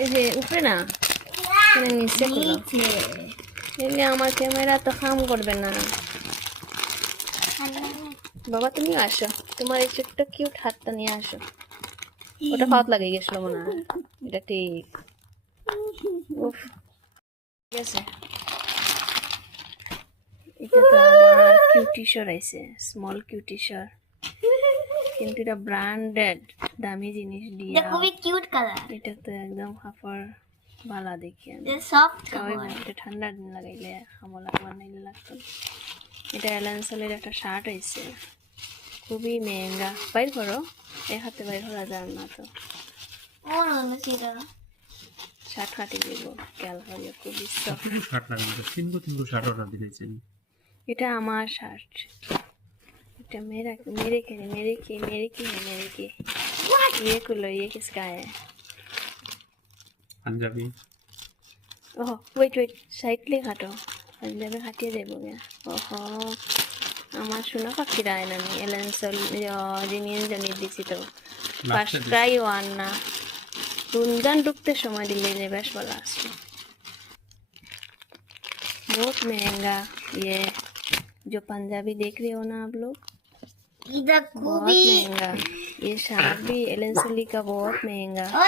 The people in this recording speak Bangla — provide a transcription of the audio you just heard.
এই যে উপরে না, এখানে নিচে করো। এলে আমার ক্যামেরা তো কাম করবে না। বাবা তুমি আসো, তোমার এই ছোট্ট কিউট হাতটা নিয়ে আসো। ওটা পাত লাগিয়ে গেছিল মনে হয়, এটা ঠিক। উফ, ঠিক আছে। এটা তো আমার কিউটিশর আইছে, স্মল কিউটিশর, কিন্তু এটা ব্র্যান্ডেড দামি জিনিস দিয়ে। এটা খুবই কিউট কালার। এটা তো একদম হাফার ভালা দেখি আমি। এটা সফট সবাই কালার। এটা ঠান্ডার দিন লাগাইলে হামলা লাগবার নাইলে লাগতো না। এটা এলান্সলের একটা শার্ট হয়েছে, খুবই মেহেঙ্গা। বাইর করো, এক হাতে বাইর করা যায় না তো। ও না সেটা শার্ট কাটি দিব খেয়াল করিও, খুবই soft। শার্ট লাগানো তিনগো শার্ট অর্ডার দিয়েছেন। এটা আমার শার্ট, এটা मेरा मेरे के मेरे की मेरे की है मेरे की। ये कुलो ये किसका है? পাঞ্জাবি। ओह वेट वेट साइडली काटो, पंजाबी काटिए देबो गया। ओहो আমার শোনা পাখিরা আইন আমি এলেন্সল জিনিস জানিয়ে দিছি তো, ফার্স্ট ট্রাই ওয়ান না রমজান ঢুকতে সময় दिले ने बेश वाला আসছে। बहुत महंगा ये जो पंजाबी देख रहे हो ना आप लोग, এটা बहुत খুবই महंगा। ये शार्ट भी एलेंसली का बहुत महंगा। ও